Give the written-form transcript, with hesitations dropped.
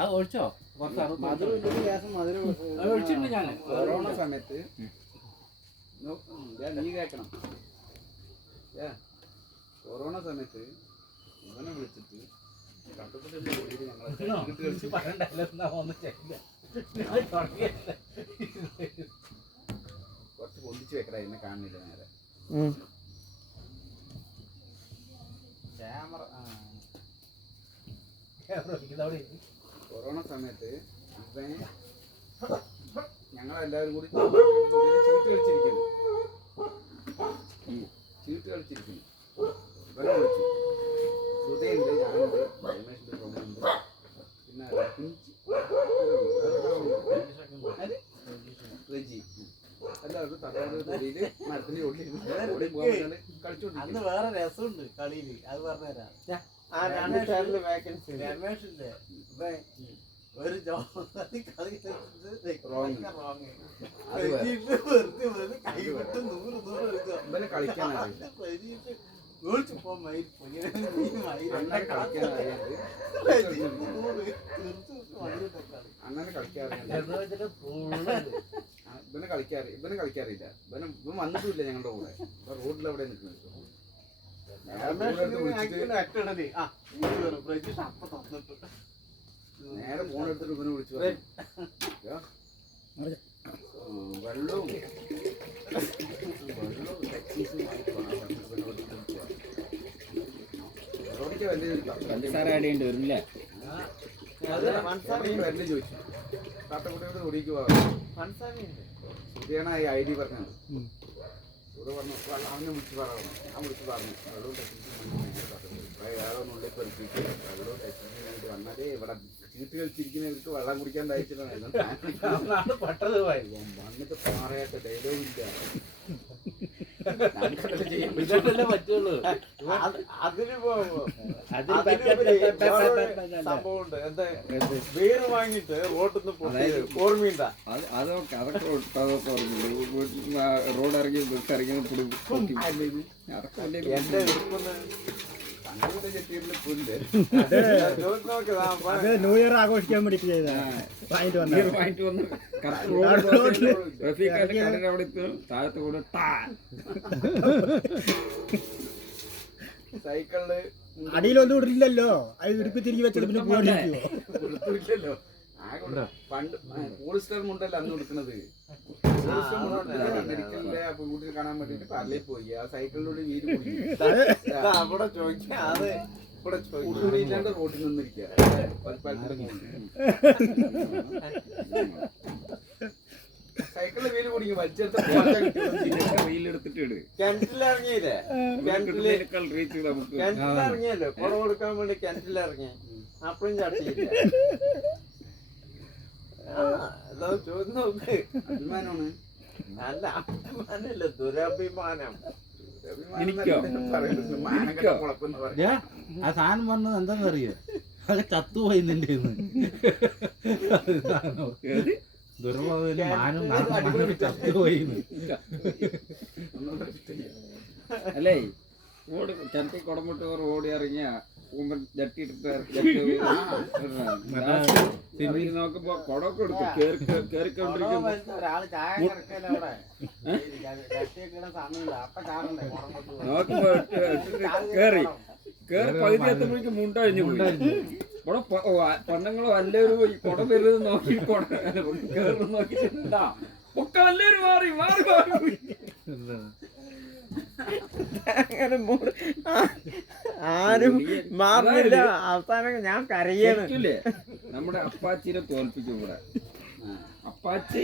അത് ഒഴിച്ചോ? ഒഴിച്ചിട്ടുണ്ട് ഞാൻ. കൊറോണ സമയത്ത് നീ കേക്കണം. കൊറോണ സമയത്ത് ഇവനെ വിളിച്ചിട്ട് കുറച്ച് പൊന്തിച്ച് വെക്കട, എന്നെ കാണുന്നില്ല നേരെ. കൊറോണ സമയത്ത് ഇവനെ ഞങ്ങളെല്ലാവരും കൂടി ചീട്ട് കളിച്ചിരിക്കുന്നു. ഇവനെ വിളിച്ചു. സുധയുണ്ട്, ഞാനുണ്ട്, രമേശിന്റെ പ്രമുഖുണ്ട്, പിന്നെ റെജി. എല്ലാവർക്കും തട്ടാതെ തൊടിയില് മരത്തിന്റെ ഉള്ളിൽ കളിച്ചോണ്ടിരിക്കുന്നു. വേറെ രസമുണ്ട് കളിയില്, അത് പറഞ്ഞുതരാം. രമേഷിന്റെ ഒരു കളി കളിക്കാൻ അങ്ങനെ ഇവനെ കളിക്കാറില്ല. ഇവൻ വന്നിട്ടില്ല ഞങ്ങളുടെ കൂടെ. റോഡിൽ എവിടെ നിൽക്കുന്നത് നേരെ ഫോണെടുത്തിട്ട് ഇവനെ വിളിച്ചു വെള്ളവും പഞ്ചസാരേണ്ടി വരില്ലേ? വരല് ചോദിച്ചു. കാട്ടക്കുട്ടിയോട് ഓടിക്ക് സുധിയാണ് ഈ ID പറഞ്ഞത്. സുധ പറഞ്ഞു അവനെ വിളിച്ച് പറഞ്ഞു. ഞാൻ വിളിച്ച് പറഞ്ഞു വെള്ളവും വേറെ ഒന്നുള്ളിൽ പെറുക്കിയിട്ട് വെള്ളവും ടെക്നിക്ക് വേണ്ടി വന്നാലേ ഇവിടെ ചീട്ട് കളിച്ചിരിക്കുന്നവർക്ക് വെള്ളം കുടിക്കാൻ തയ്ച്ചിട്ടായിരുന്നു. വന്നിട്ട് പാറയായിട്ട് ഡയലോഗ് ഇല്ല. പറ്റുള്ളൂ. സംഭവമുണ്ട്. എന്താ വേര് വാങ്ങിട്ട് റോട്ടിന്ന് ഓർമ്മയുണ്ട? അതൊക്കെ റോഡ് ഇറങ്ങി ബസ് ഇറങ്ങി എന്റെ ഇരിക്കുന്ന ന്യൂ ഇയർ ആഘോഷിക്കാൻ വേണ്ടിട്ട് വാങ്ങിട്ട് വന്നു. താഴത്ത് കൂടെ സൈക്കിളില് അടിയിലൊന്നും ഇടില്ലല്ലോ. അത് ഇടുപ്പി തിരികെ വെച്ചത് പിന്നെ ഇല്ലല്ലോ. പണ്ട് പോളിസ്റ്റർ മുണ്ടല്ല അന്ന് കൊടുക്കുന്നത്. മെഡിക്കലിന്റെ പെൺകുട്ടിയെ കാണാൻ വേണ്ടിട്ട് പാർലയിൽ പോയി. ആ സൈക്കിളിലൂടെ വീര് കുടിയില്ലാണ്ട് റോഡിൽ നിന്നിരിക്കുക. സൈക്കിളിന്റെ വീല് കുടിക്കും. വലിച്ചെടുത്ത വീലെടുത്തിട്ട് കിണറ്റിലിറങ്ങിയില്ലേ? കിണറ്റിലിറങ്ങിയല്ലോ കുട കൊടുക്കാൻ വേണ്ടി കിണറ്റിലിറങ്ങി. അപ്പഴും ചട്ടിയില്ല. ചോദിച്ചു നോക്ക്. അഭിമാനമാണ്. അല്ല അഭിമാനല്ല, ദുരഭിമാനം. ആ സാധനം പറഞ്ഞത് എന്താന്ന് അറിയോ? അതൊക്കെ ചത്തുപോയി നിന്റെ ദുർബോധന മാനം ചത്തുപോയി. അല്ലേ ഓട് ചട്ടി കുടമിട്ട് ഓടി ഇറങ്ങിയ ജട്ടിട്ട് നോക്കുമ്പോ കൊടൊക്കെ എടുത്തു കേറിക്കൊണ്ടിരിക്കുമ്പോ നോക്കുമ്പോ കേറി പകുതി എത്തുമ്പോഴേക്കും മുണ്ടഴിഞ്ഞു പോയി. ഇവിടെ പെണ്ണുങ്ങളോ എല്ലാവരും ഈ കുട വരുന്നത് നോക്കി കേറുന്നത് നോക്കിട്ടുണ്ടാ ഒക്കെ എല്ലാവരും മാറി മാറി മാറി. ആരും മാറില്ല. അവസാനം ഞാൻ കരയല്ലേ. നമ്മുടെ അപ്പാച്ചിനെ തോൽപ്പിക്കും. ഇവിടെ അപ്പാച്ചി